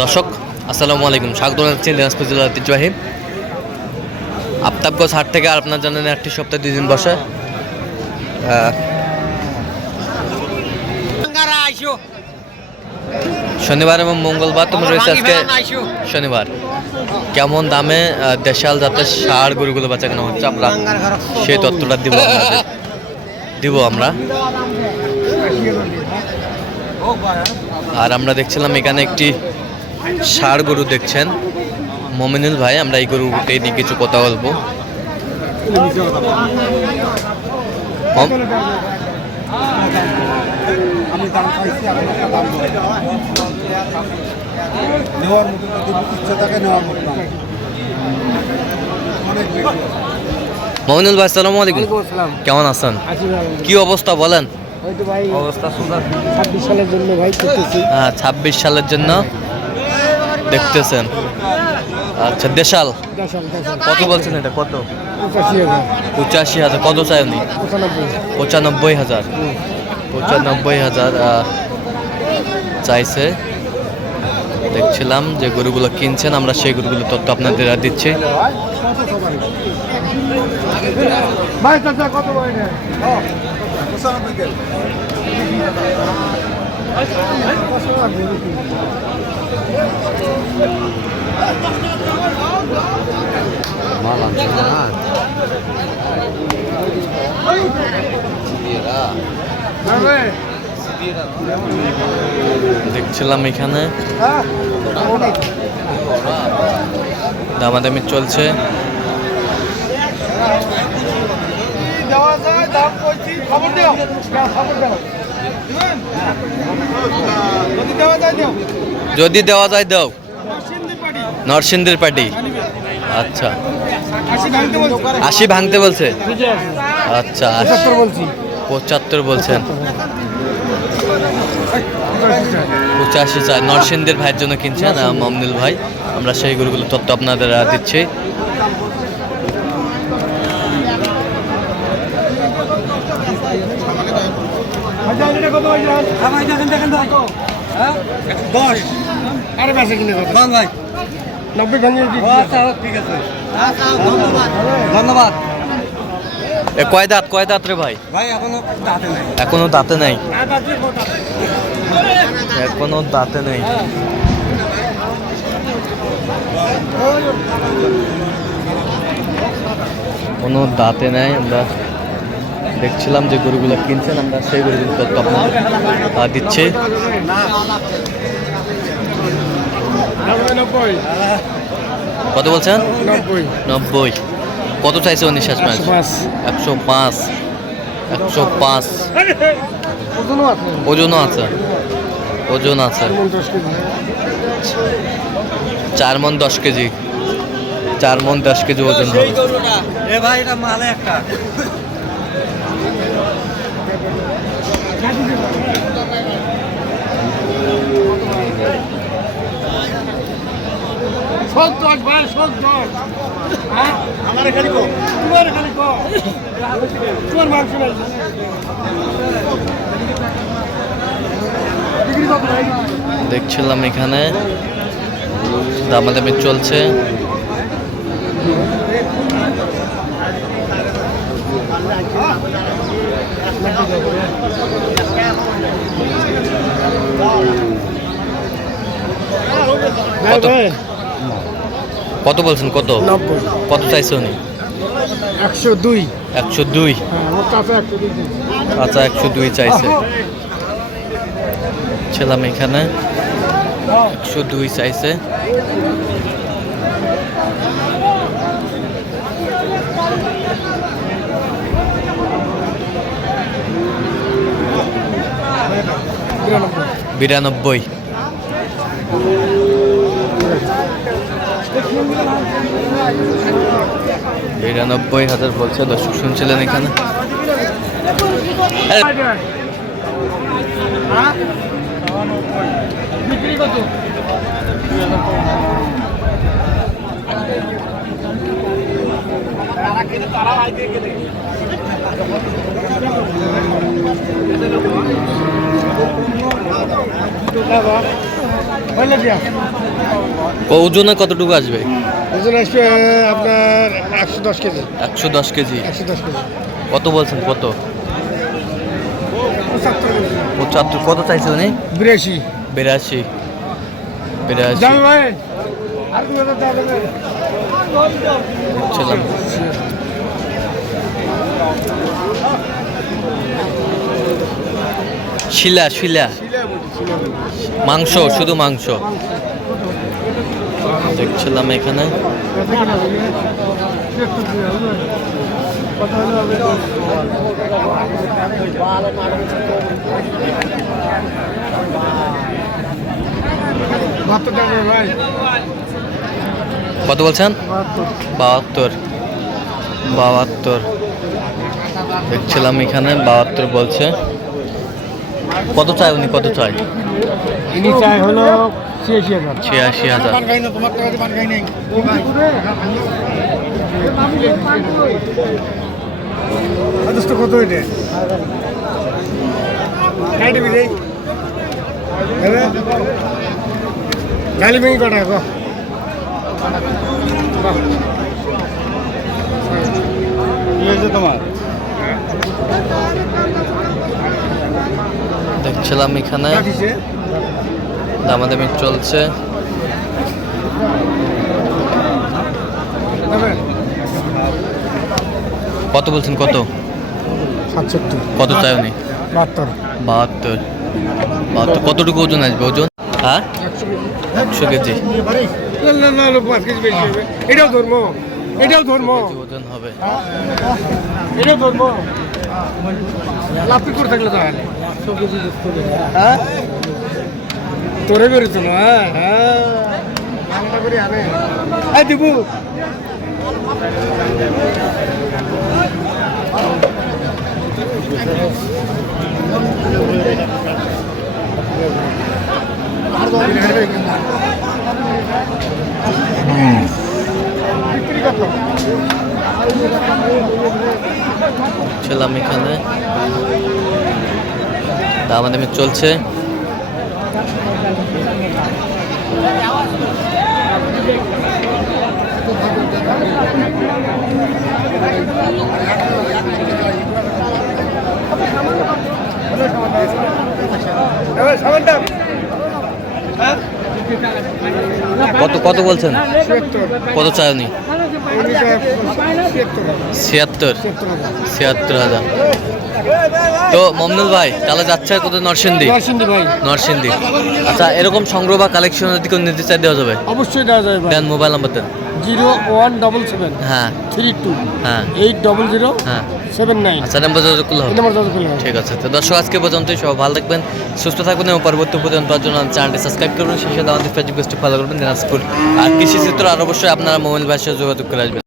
দর্শক আসসালামু আলাইকুম, স্বাগত জানাচ্ছি দিনাজপুর জেলার ঐতিহ্যবাহী আফতাবগঞ্জ হাট থেকে। আর আপনার জানেন একটি সপ্তাহে 2 দিন বসে, শনিবার এবং মঙ্গলবার। তোমরা রয়েছে আজকে শনিবার। কেমন দামে দেশাল জাতের ষাঁড় গরুগুলো বেচা কেনা হচ্ছে আমরা সেই তথ্যটা দিব আমরা। আর আমরা দেখছিলাম এখানে একটি ষাঁড় গরু দেখছেন মমিনুল ভাই। আমরা এই গরুতে নিয়ে কিছু কথা বলবো। মমিনুল ভাই আসসালামু আলাইকুম, কেমন আছেন? কি অবস্থা বলেন? 26 সালের জন্য ভাই করতেছি। 26 সালের জন্য দেখতেছেন। আচ্ছা, দেশাল কত বলছেন? এটা কত? 85,000। কত চাই উনি? 95,000। 95,000 চাইছে। দেখছিলাম যে গরুগুলো কিনছেন, আমরা সেই গরুগুলো তথ্য আপনাদের দিচ্ছি। দেখছিলাম এখানে দামাদামি চলছে। যদি দেওয়া যায় দাও। নরসিংদীর পার্টি। আচ্ছা, 80 ভাঙতে বলছে। আচ্ছা, 75 বলছেন। 85 চাই। নরসিংদীর ভাইয়ের জন্য কিনছেন মমিনুল ভাই। আমরা সেই গরুগুলো তথ্য আপনাদের দিচ্ছি। ধন্যবাদ। কয় দাঁত রে ভাই? এখনো দাঁতে নাই। এখনো দাঁতে নেই। কোনো দাঁতে নাই। আমরা দেখছিলাম যে গরুগুলো কিনছেন, আমরা সেই গরুগুলো তথ্য আপনাদের দিচ্ছি। কত বলছেন? 90। কত চাইছে উনি শেষ ম্যাচ? 105। 105 ওজনও আছে। 4 মণ 10 কেজি। 4 মণ 10 কেজি ওজন হবে। দেখছিলাম এখানে দামাদামি চলছে। কত বলছেন? কত কত চাইছে উনি? 102। 102। আচ্ছা, 102 চাইছে। ছিলাম এখানে 102 চাইছে। বিরানব্বই। 92,000 বলছে। দর্শক শুনছিলেন এখানে। ওজনে কতটুকু আসবে? ওজন আসবে আপনার 110 কেজি। 110 কেজি। 110 কেজি। কত বলছেন? কত? 75। কত চাইছে উনি? 82। 82। 82 দাম ভাই আর 2000 দাম দেবে। ছিলাম। শিলা শিলা মাংস, শুধু মাংস দেখছিলাম এখানে। কত বলছেন? 72। 72 দেখছিলাম এখানে, 72 বলছে। কত চায় উনি? কত চায়? ইনি চাই হলো 86,000। 86,000। কত এটা? গালি ভেঙে কটা গো? তোমার দেখছিলাম এখানে দামাদামি চলছে। কত বলছেন? কত? 67। কত চাই উনি? 72। 72। কতটুকু ওজন আসবে? ওজন হ্যাঁ 100 কেজি। না না না 5 কেজি বেশি হবে। এটাও ধর্ম, এটাও ধর্ম, ওজন হবে। এটাও ধর্ম। লাভ করে থাকলে তাহলে 100 কেজি হ্যাঁ তোরে করে তো না। হ্যাঁ আমরা করে আনে এই দিব। ছিলাম এখানে দামাদামি চলছে। কত কত বলছেন? কত চাই উনি? 76। 76,000। তো মমনুল ভাই তাহলে যাচ্ছে কত? নরসিংদী। নরসিংদী ভাই। নরসিংদী। আচ্ছা, এরকম সংগ্রহ বা কালেকশন যদি কেউ নিতে চাই দেওয়া যাবে? অবশ্যই দেওয়া যাবে ভাই। দেন, মোবাইল নাম্বার দেন। 0177 হ্যাঁ 32 হ্যাঁ 800 হ্যাঁ 79। আচ্ছা, নাম্বার যোগাযোগ করলে হবে। নাম্বার যোগাযোগ করলে ঠিক আছে। তো দর্শক, আজকে পর্যন্তই। সবাই ভালো থাকবেন, সুস্থ থাকবেন এবং পরবর্তী পর্যন্ত পাওয়ার জন্য চ্যানেলটি সাবস্ক্রাইব করবেন। সেই সাথে আমাদের ফেসবুক পেজটি ফলো করবেন, দিনাজপুর আর কৃষি চিত্র। আর অবশ্যই আপনারা মোবাইল ভাষায় যোগাযোগ করে আসবেন।